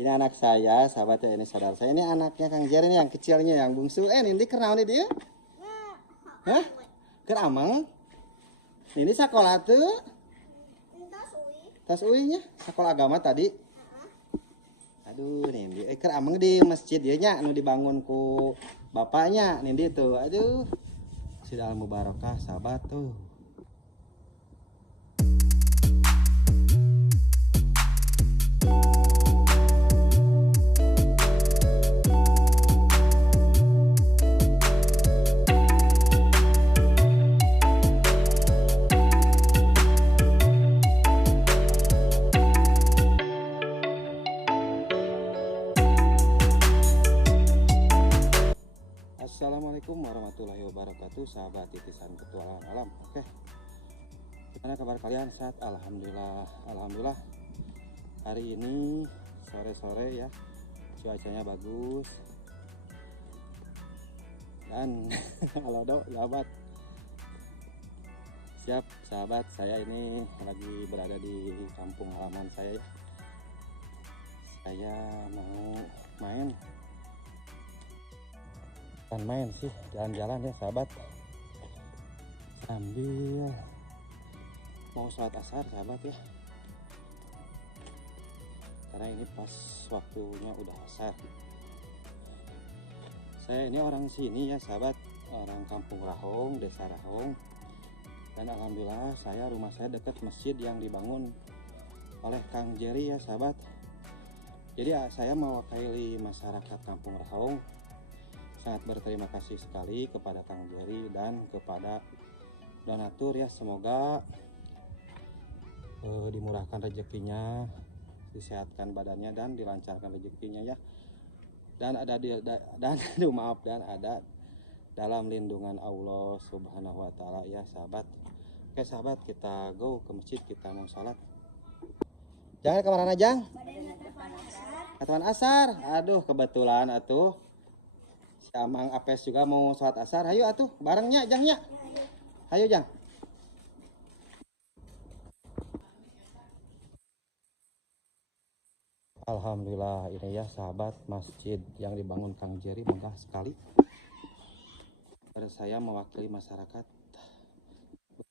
Ini anak saya, sahabatnya ini saudara saya. Ini anaknya Kang Jer ini yang kecilnya, yang bungsu. Ini kenal nih dia? Hah? Keramang? Ini sekolah tuh? Tas uinya, sekolah agama tadi. Aduh, Nindi, keramang di masjid dia nya, anu dibangun ku bapaknya, Nindi tuh. Aduh, si dalam mubarakah sahabat tuh. Assalamualaikum warahmatullahi wabarakatuh, sahabat titisan petualangan alam. Oke, gimana kabar kalian? Sehat? Alhamdulillah. Alhamdulillah. Hari ini sore-sore ya, cuacanya bagus. Dan halo dok, sahabat. Siap sahabat, saya ini lagi berada di kampung halaman saya ya. Saya mau main sih, jalan-jalan ya sahabat, sambil mau sholat asar sahabat ya, karena ini pas waktunya udah asar. Saya ini orang sini ya sahabat, orang kampung Rahong, desa Rahong, dan alhamdulillah rumah saya dekat masjid yang dibangun oleh Kang Jerry ya sahabat. Jadi saya mewakili masyarakat kampung Rahong sangat berterima kasih sekali kepada Kang Jerry dan kepada donatur ya, semoga dimurahkan rezekinya, disehatkan badannya dan dilancarkan rezekinya ya, dan ada dalam lindungan Allah Subhanahu wa taala ya sahabat. Oke sahabat, kita go ke masjid, kita mau sholat. Jangan kemana Jang? Katakan asar. Aduh, kebetulan atuh si Amang Apes juga mau sholat asar. Hayu atuh, barengnya Jangnya. Hayu Jang. Alhamdulillah ini ya sahabat, masjid yang dibangun Kang Jerry megah sekali. Saya mewakili masyarakat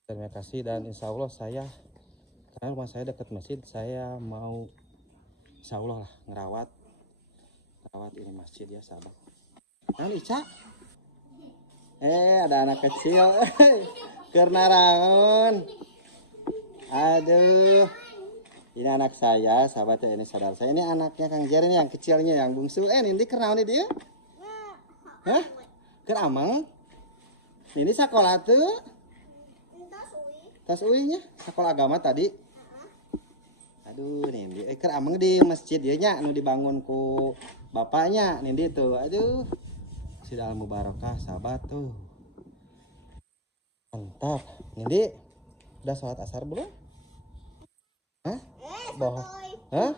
terima kasih, dan insya Allah karena rumah saya dekat masjid, saya mau insya Allah lah ngerawat ini masjid ya sahabat. Nah Ica, ada anak kecil karena rangun. Aduh, ini anak saya, sahabatnya ini saudara saya. Ini anaknya Kang Jer ini yang kecilnya, yang bungsu. Ini kenal nih dia? Hah? Keramang? Ini sekolah tuh? Tas uinya, sekolah agama tadi. Aduh, Nindi, keramang di masjid dia nya, anu dibangun ku bapaknya, Nindi tuh. Aduh, si dalam mubarakah sahabat tuh. Mantap. Nindi, udah sholat asar belum? Hah? Bohong. Hah?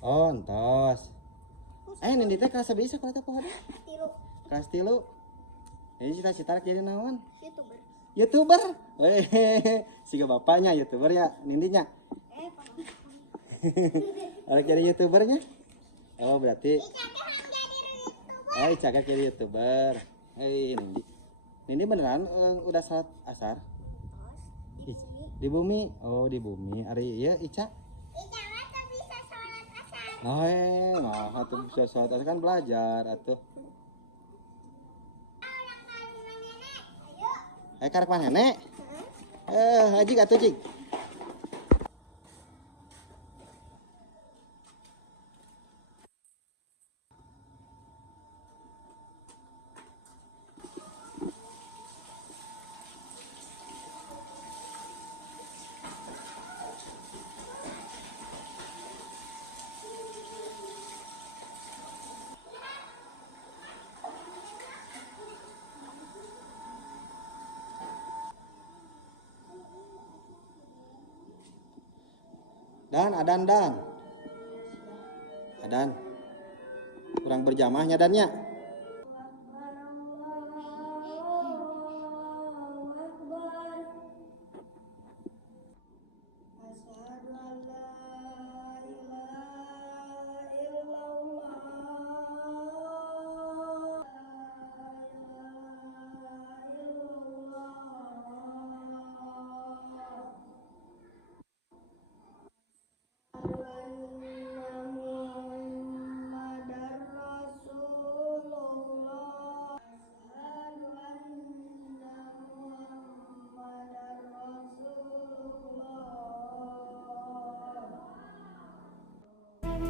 Oh, entos. Nindi teh kelas bisa kalau teh pohon? Kelas 3. Jadi cita-cita jadi naon? YouTuber. Siga bapaknya YouTuber ya, Nindinya. Harus jadi YouTubernya? Oh, berarti Ica jadi YouTuber. Nindi beneran udah sholat asar? Di bumi. Oh, di bumi. Ari iya Ica? Ica mah bisa sholat asar. Oh, mah atuh bisa sholat asar kan belajar atuh. Karek mana nenek? Haji atuh Jig. Dan kurang berjamaahnya dannya.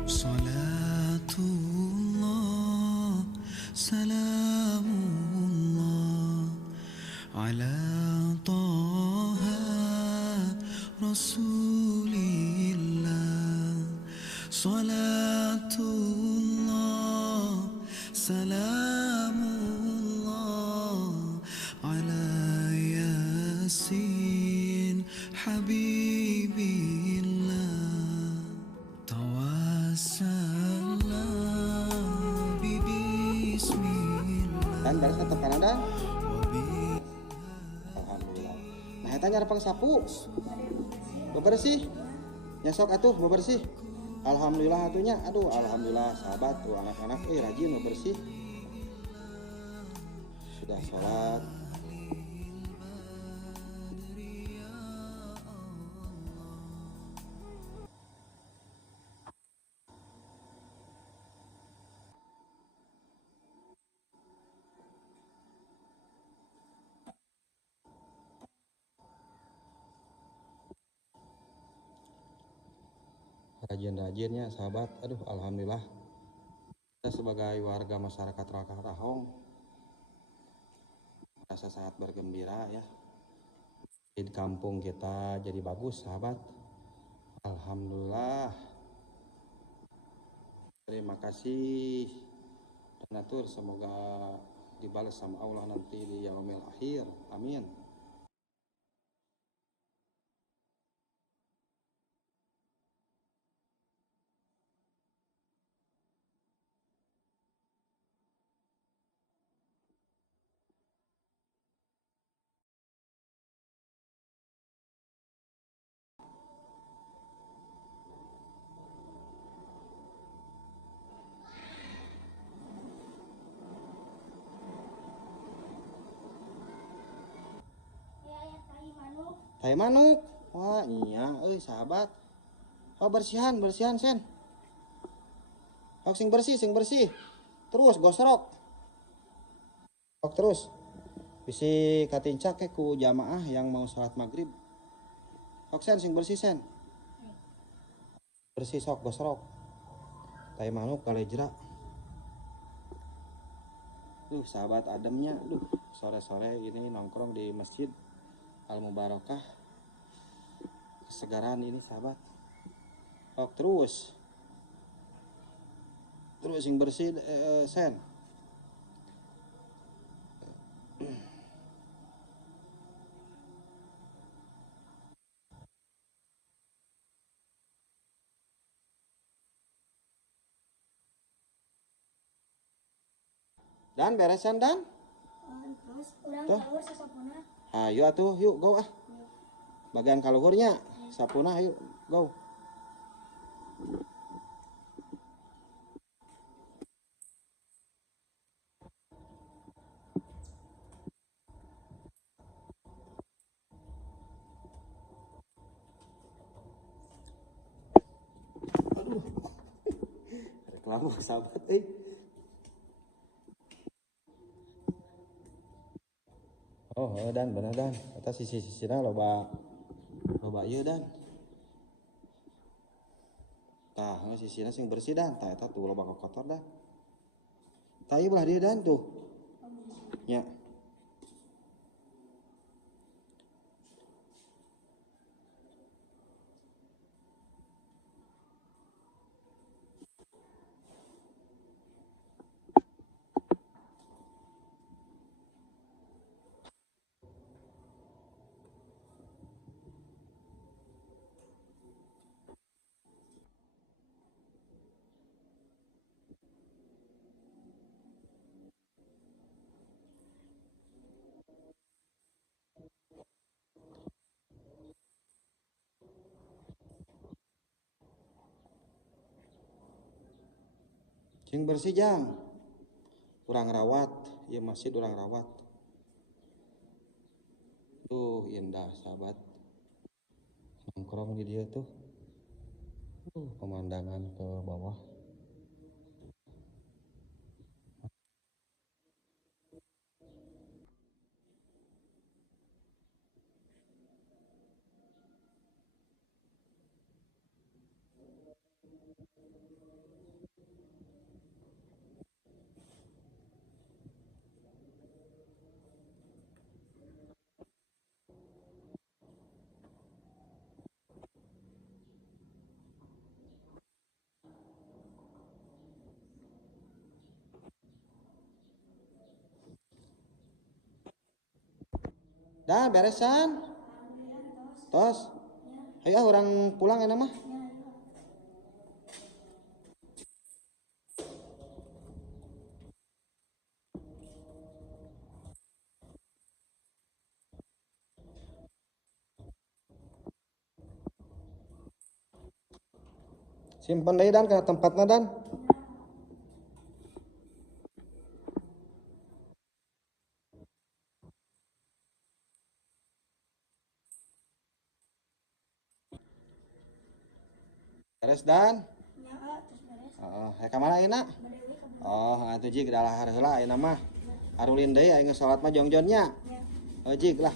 صلاة الله سلام الله على طه رسول الله صلاة الله سلام الله على ياسين حبيب الله توسلنا ببسم الله Dan baris tetap kanan dan alhamdulillah. Nah eta nyarepang sapu bebersih nyesok atuh bebersih. Alhamdulillah atunya. Aduh alhamdulillah sahabat tuh anak-anak rajin bebersih. Sudah sholat. Rajin-rajinnya sahabat. Aduh alhamdulillah kita sebagai warga masyarakat Rakahong merasa sangat bergembira ya, di kampung kita jadi bagus sahabat. Alhamdulillah, terima kasih donatur, semoga dibalas sama Allah nanti di yaumil akhir, amin. Tai manuk. Wah iya sahabat. Oh bersihan sen. Oh sing bersih. Terus gosrok. Oh terus. Bisi katincak ke ku jamaah yang mau sholat maghrib. Oh sen sing bersih sen. Bersih sok gosrok. Tai manuk kalejra. Sahabat ademnya. Sore-sore ini nongkrong di masjid Al Mubarakah. Kesegaran ini sahabat. Oh terus yang bersih sen. Dan beresan dan Terus orang tuh keluar sesapuna. ayo atuh yuk go ah. Bagian kaluhurnya sapuna ayo go. Reklame sahabat oh dan bener dan eta sisi-sisina loba ieu dan tah sisina sing bersih dan tah eta tuh loba kotor dan tah ieu belah dia dan tuh nya sing bersih jang kurang rawat ya masih kurang rawat tuh indah sahabat nongkrong di dia tuh pemandangan ke bawah Dah beresan. Tos. Ayo orang pulang ya mah. Simpen deui dan ke tempatna dan. Beres dan. Ya, terus beres. Oh, ka mana ayeuna? Badeui ka Oh, atuh jig dahar heula ayeuna mah. Arulin deui aing salat mah jongjonnya. Ya. Oh jig lah.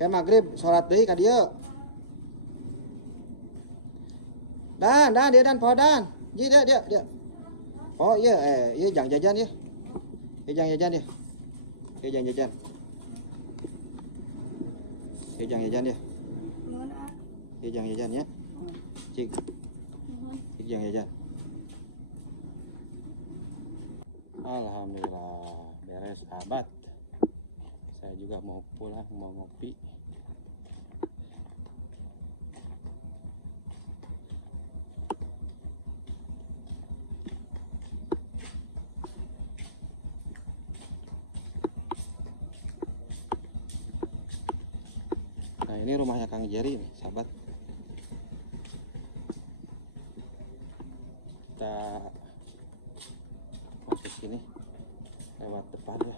Ke magrib salat deui ka dieu. Dan dia dan poho dan. Ji dia. Oh iya iya jang jajan ya. Ieu jang jajan ya. Ieu jang jajan. Ieu jang jajan ya. Nuhun, ah. Ieu jang jajan ya. Cik. Nuhun. Cik jang jajan. Alhamdulillah beres abad. Saya juga mau pulang mau ngopi. Nah ini rumahnya Kang Jerry nih sahabat. Kita masuk sini lewat depan ya.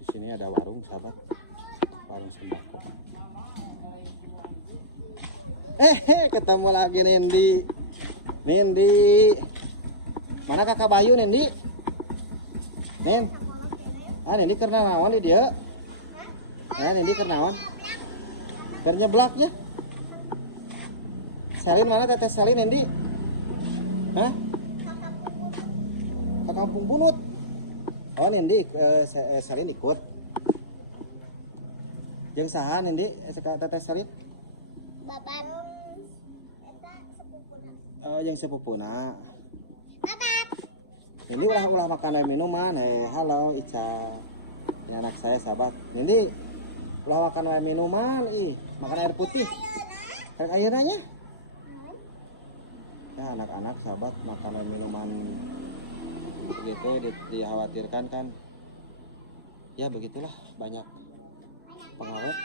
Di sini ada warung sahabat, warung sembako. Ketemu lagi Nendi. Mana kakak Bayu Nendi? Nen. Nendi karena naon di dia? Nendi karena naon? Keur nyeblak ya? Salin mana teteh Salin Nendi? Hah? Ke kampung Bunut. Oh Nendi Salin ikut. Jeung saha Nendi teteh Salin? Bapak. Eta sepupuna. Oh jeung sepupuna. Bapak. Nendi ulah makan dan minuman. Halo Ica. Ini anak saya sahabat. Nendi ulah makan dan minuman. Makan air putih. Kayak airnya. Ya anak-anak sahabat makan dan minuman begitu dikhawatirkan kan. Ya begitulah banyak pengawet.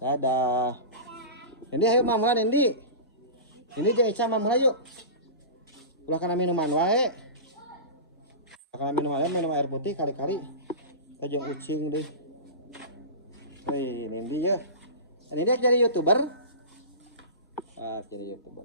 Dadah. Nendi ayo mamula Nendi. Nendi jeung Ica mamula yuk. Ulah kana minuman wae. Karena minum air putih kali-kali tajung ucing deh. Nendi ya. Nendi jadi YouTuber. Jadi YouTuber.